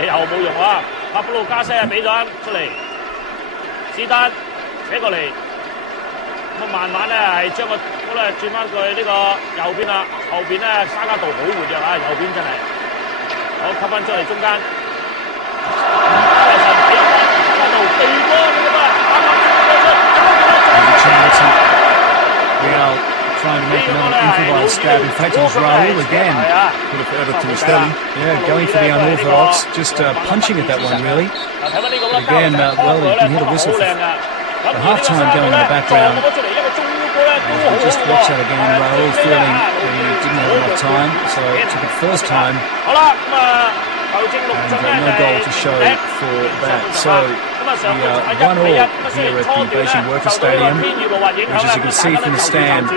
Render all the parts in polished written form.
又冇用啊！帕布魯加西啊，俾咗出嚟，斯丹扯過嚟，咁慢慢咧係將個波咧轉翻過去呢個右邊啦，後邊咧沙加道好活躍啊，右邊真係好吸翻出嚟中間，加利臣俾翻沙加道地波咁啊，啱啱 trying to make another improvised stab. In fact, it was Raul again. Could have added to Stelly. Yeah, going for the unorthodox, just punching at that one, really. Again, well, you can hear the whistle for the half-time going in the background. We'll just watch that again. Raul feeling he didn't have enough time, so it took it first time. And no goal to show for that. So we are 1-1 here at the Beijing Workers' Stadium, which, as you can see from the stand, is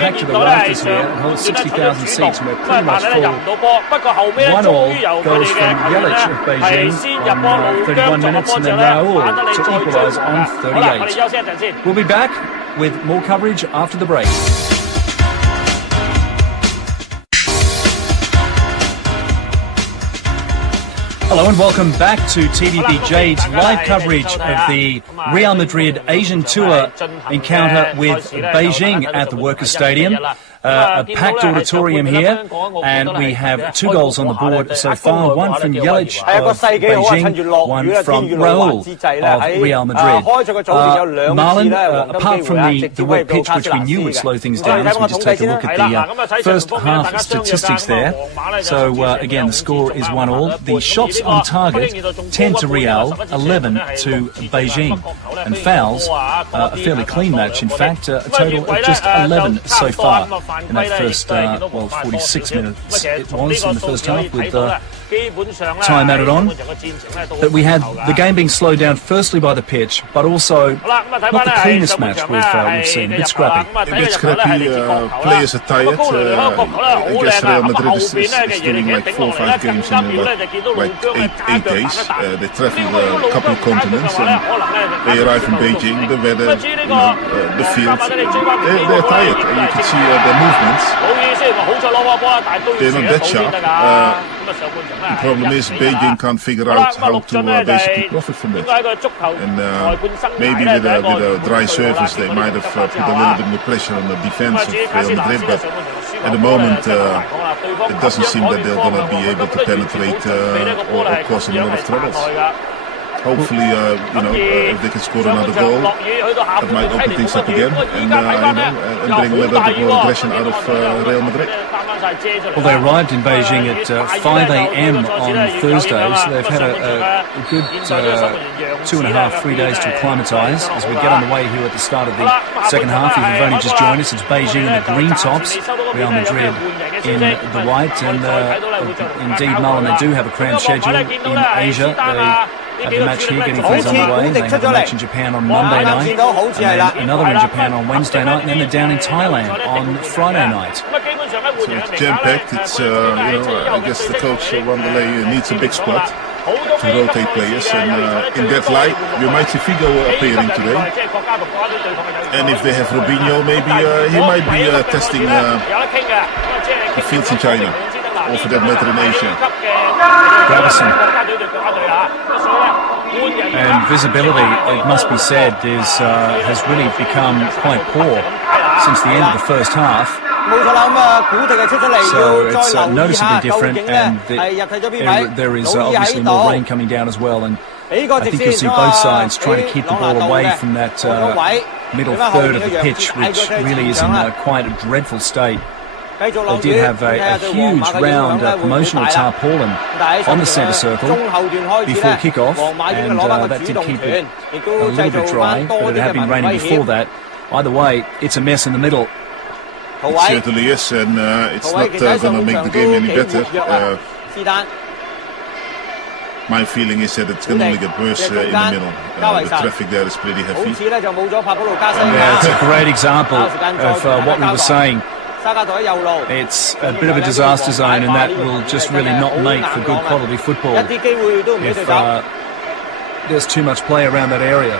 packed to the rafters here. It holds 60,000 seats, and we're pretty much full. 1-1 goes from Yelich of Beijing on 31 minutes, and then Raul to equalise on 38. We'll be back with more coverage after the break. Hello and welcome back to TVB Jade's live coverage of the Real Madrid Asian Tour encounter with Beijing at the Workers' Stadium. A packed auditorium here, and we have 2 goals on the board so far, one from Yelich of Beijing, one from Raul of Real Madrid. Marlon, apart from the wet pitch, which we knew would slow things down, as we just take a look at the first half statistics there. So again, the score is 1-1. The shots on target, 10 to Real, 11 to Beijing. And fouls, a fairly clean match, in fact, a total of just 11 so far. In that first, 46 minutes it was in the first half with time added on. But we had the game being slowed down firstly by the pitch, but also not the cleanest match we've seen. A bit scrappy. A bit scrappy, players are tired. I guess Real Madrid is doing like 4 or 5 games in about 8 days. They travel a couple of continents and they arrive in Beijing. The weather, the field, they're tired. And you can see their movements. They're not that sharp. The problem is Beijing can't figure out how to basically profit from that. And maybe with a dry surface they might have put a little bit more pressure on the defense of Real Madrid, but at the moment it doesn't seem that they're going to be able to penetrate or cause a lot of troubles. Hopefully, if they can score another goal, that might open things up again and bring a little bit more aggression out of Real Madrid. Well, they arrived in Beijing at 5 a.m. on Thursday, so they've had a good 2.5, 3 days to acclimatise as we get underway here at the start of the second half. If you've only just joined us, it's Beijing in the green tops, Real Madrid in the white, and indeed, Marlon, they do have a crammed schedule in Asia. They have the match here getting things underway. They have a match in Japan on Monday night, and then another in Japan on Wednesday night, and then they're down in Thailand on Friday night. So it's jam-packed. It's, I guess the coach Wanderlei needs a big squad to rotate players, and in that light, you might see Figo appearing today. And if they have Robinho, maybe he might be testing the fields in China, or for that matter in Asia. Gravison. And visibility, it must be said, has really become quite poor since the end of the first half. So it's noticeably different, and there is obviously more rain coming down as well. And I think you'll see both sides trying to keep the ball away from that middle third of the pitch, which really is in quite a dreadful state. They did have a huge round promotional tarpaulin on the centre circle before kick-off, and that did keep it a little bit dry, but it had been raining before that. Either way, it's a mess in the middle. It certainly is, and it's not going to make the game any better. My feeling is that it's going to only get worse in the middle. The traffic there is pretty heavy. Yeah, it's a great example of what we were saying. It's a bit of a disaster zone, and that will just really not make for good quality football if there's too much play around that area.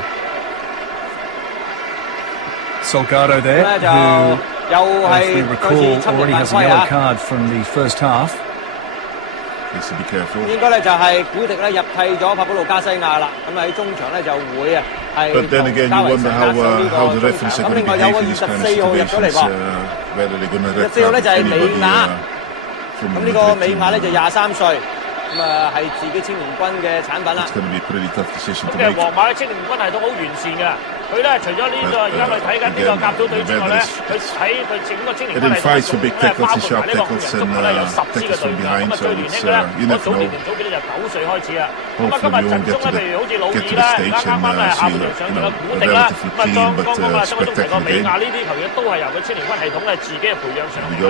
Salgado there, who, if we recall, already has a yellow card from the first half. Needs to be careful. 應該咧就係古迪咧入替咗帕布魯加西亞啦，咁喺中場咧就會啊係同加維神壓手呢個中場。咁另外有個24號入咗嚟喎，24號咧就係美亞，咁呢個美亞咧就23歲。咁啊，係自己青年軍嘅產品啦。咁其實皇馬嘅青年軍系統好完善嘅，佢咧除咗呢個而家我哋睇緊呢個甲組隊之外咧，佢喺佢整個青年軍系統咧包括埋呢個紅人足球咧有10支嘅隊伍，咁啊最年輕嘅咧，個早年組別咧就9歲開始啊。咁啊今日陣中咧，譬如好似魯爾啦，而家啱啱咧下半場上場嘅古迪啦，咁啊剛剛啊張中提過美亞呢啲球員都係由佢青年軍系統咧自己嘅培養上嚟㗎。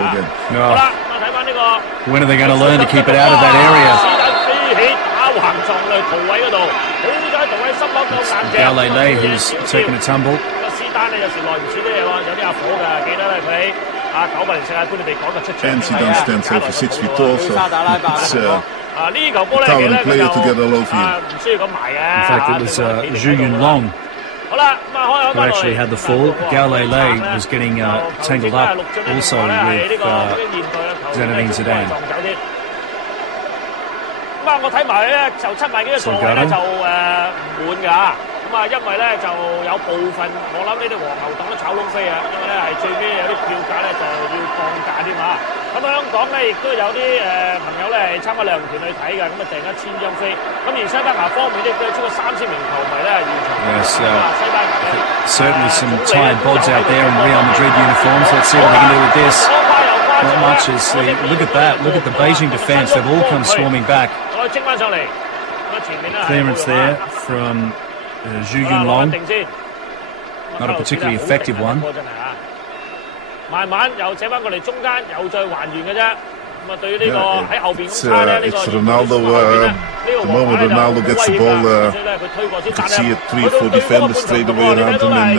好啦，咁啊睇翻呢個。When are they going to learn to keep it out of that area? 打橫撞去圖位嗰度，好在圖位心口夠硬淨。Galilei who's taken a tumble。個斯丹咧有時耐唔切啲嘢喎，有啲阿火㗎，記得咧佢喺980世界盃裏邊講嘅出場係沙達拉伯呢球波咧其實咧佢就唔需要咁埋嘅。In fact, it was Zhu Yunlong 好啦，咁啊開開 who actually had the fall. Galilei was getting tangled up also with Zinedine Zidane. 咁啊，我睇埋咧就7萬幾嘅座位咧就唔滿㗎，咁啊因為咧就有部分我諗呢啲黃牛黨都炒窿飛啊，因為咧係最尾有啲票價咧就要降價添啊。咁香港咧亦都有啲朋友咧係參加旅行團去睇㗎，咁啊訂1000張飛。咁而西班牙方面咧都有超過3000名球迷咧現場。Yes, certainly some tired bods out there in Real Madrid uniforms. Let's see what they can do with this. Not much as look at that. Look at the Beijing defence. They've all come swarming back. Clearance there from Zhu Yunlong. Not a particularly effective one. 慢慢又扯翻過嚟中間，又再還原嘅啫。咁啊，對於呢個喺後邊咁差咧，呢個Ronaldo gets the ball, you can see it 3-4 defenders straight away around him and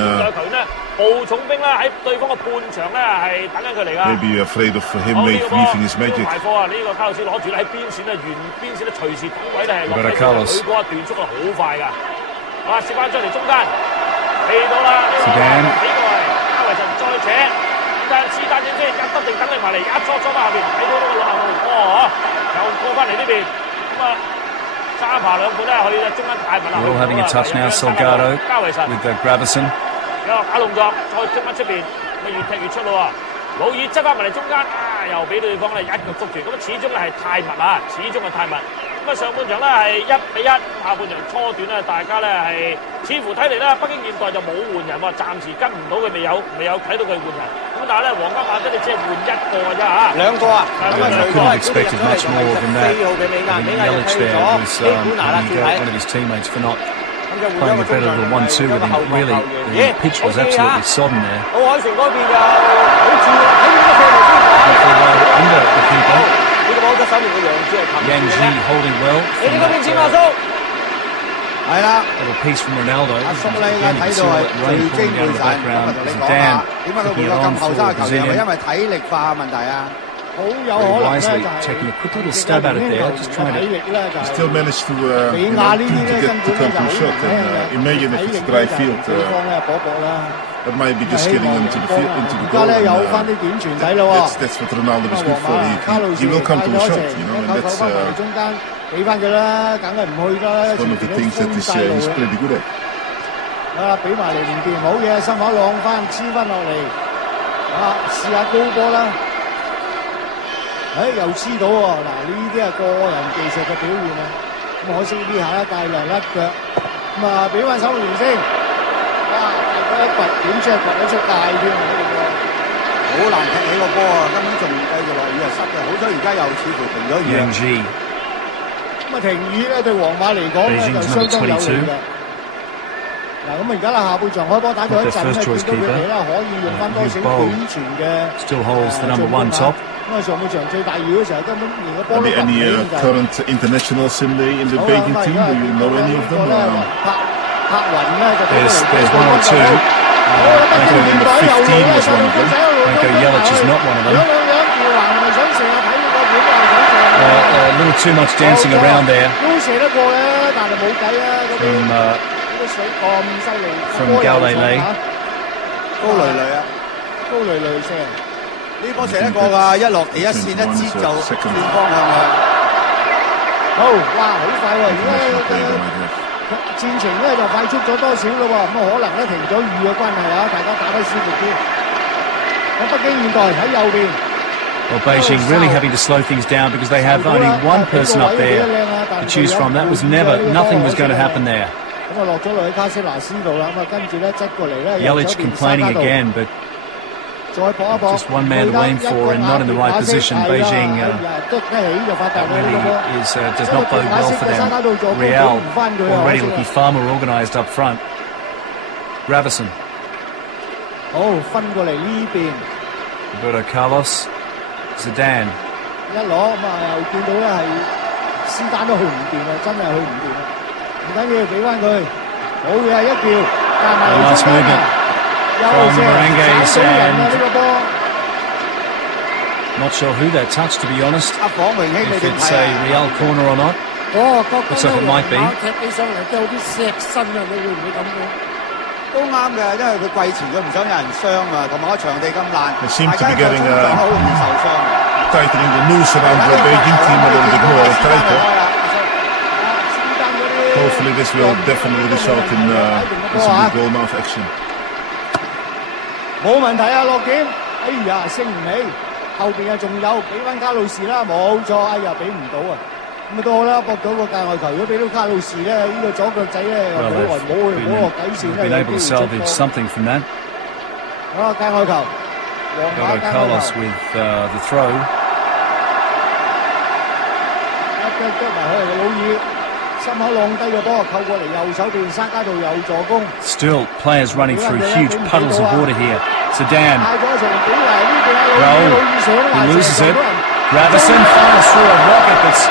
步重兵啦，喺對方嘅半場咧係等緊佢嚟㗎。Maybe afraid of him weaving his magic. 大科啊！呢個卡路斯攞住咧喺邊線咧，沿邊線咧隨時等位咧係落嚟。佢嗰個段速係好快㗎。啊，攝翻出嚟中間，嚟到啦！俾過嚟，加維神再扯，是但正先，一得定等你埋嚟，一捉翻後邊，睇到呢個落後波又過翻嚟呢邊，咁啊三爬兩盤咧去中間太密啦。We're all having a touch now. Salgado with Gravison. 有個假動作，再踢翻出邊，咪越踢越出咯喎！魯爾執翻埋嚟中間，又俾對方咧一腳捉住，咁始終係太密啊！始終係太密。咁啊上半場咧係1比1，下半場初段咧大家咧係似乎睇嚟咧北京現代就冇換人喎，暫時跟唔到佢，未有睇到佢換人。咁但係咧皇家馬德里只係換1個嘅啫嚇。2個啊！咁啊除咗係古迪入去24號嘅美亞入去咗基古拿啦，照睇。Playing a better little 1-2 with him. Really, the pitch was absolutely sodden there. 奧海城嗰邊就好似睇住個射門先。呢個波得手面嘅楊子係擒住嘅。Yang Ji holding well. 你呢邊先阿叔。係啦。Little piece from Ronaldo. 阿叔咧而家睇到係最精匯神。咁啊同你講下，點解佢會有咁後生嘅球員？係咪因為體力化問題啊？Very wisely taking a quick little stab at it there, just trying to. Still managed to get to come to shot. And imagine if it's dry field, that might be just getting into the field, into the goal. That's what Ronaldo is good for. He will come to a shot, you know, and that's one of the things that he's pretty good at. 俾埋嚟唔掂，好嘢，心口晾翻，黐翻落嚟，試下高波啦。又黐到喎！嗱，呢啲係個人技術嘅表現啊！咁可惜呢下一帶嚟甩腳，咁啊俾翻守門員先。哇！大家一掘點知係掘得出界添啊！呢個好難踢起個波啊！根本仲繼續落雨係濕嘅，好彩而家又似乎停咗雨。咁啊停雨咧對皇馬嚟講咧就相當有利嘅。嗱咁而家啦，下半場開波打咗一陣咧，見到佢哋啦可以用翻多少短傳嘅做法。Any current internationals in the Beijing team? Do you know any of them? There's one or two. I think number 15 was one of them. Franco Jelic is not one of them. A little too much dancing around there from Galilei. 呢波射得過㗎，一落地一線一支就轉方向啦。好，哇，好快喎！而家戰情咧就快速咗多少咯喎，咁可能咧停咗雨嘅關係啊，大家打得舒服啲。咁北京現代喺右邊。Well, Beijing really having to slow things down because they have only one person up there to choose from. That was nothing was going to happen there. Yelich complaining again, but just one man to aim for and not in the right position. Beijing really does not bode well for them. Real already looking far more organised up front. Gravison. Roberto Carlos. Zidane 一攞咁又見到咧係斯丹都去唔掂啊，真係去唔掂啊！唔緊要，俾翻佢，好嘅一叫，加埋嚟中間啊，又射人啊呢個波。Not sure who that touched, to be honest. If it's a Real corner or not. Looks like it might be. 踢起上嚟都有啲錫身啊！你會唔會咁講？都啱嘅，因為佢季前佢唔想有人傷啊，同埋個場地咁爛，大家個中場好容易受傷。Tightening the noose around the Beijing team a little bit more tighter. Hopefully this will definitely result in some good goal-mouth action. 冇問題啊，落點，哎呀，升唔起，後邊啊仲有，俾翻卡路士啦，冇錯，哎呀，俾唔到啊！咁都好啦，搏到個界外球。如果俾到卡路士咧，呢個左腳仔咧，好耐冇落底線咧，有機會出波。好，界外球。Roberto Carlos with the throw. 一腳埋去老二，心口浪低個波，扣過嚟右手邊，沙加道有助攻。Still players running through huge puddles of water here. Zidane. 帶咗場比嚟呢邊啊，老二上， He loses it. Gravison fires through a rocket that's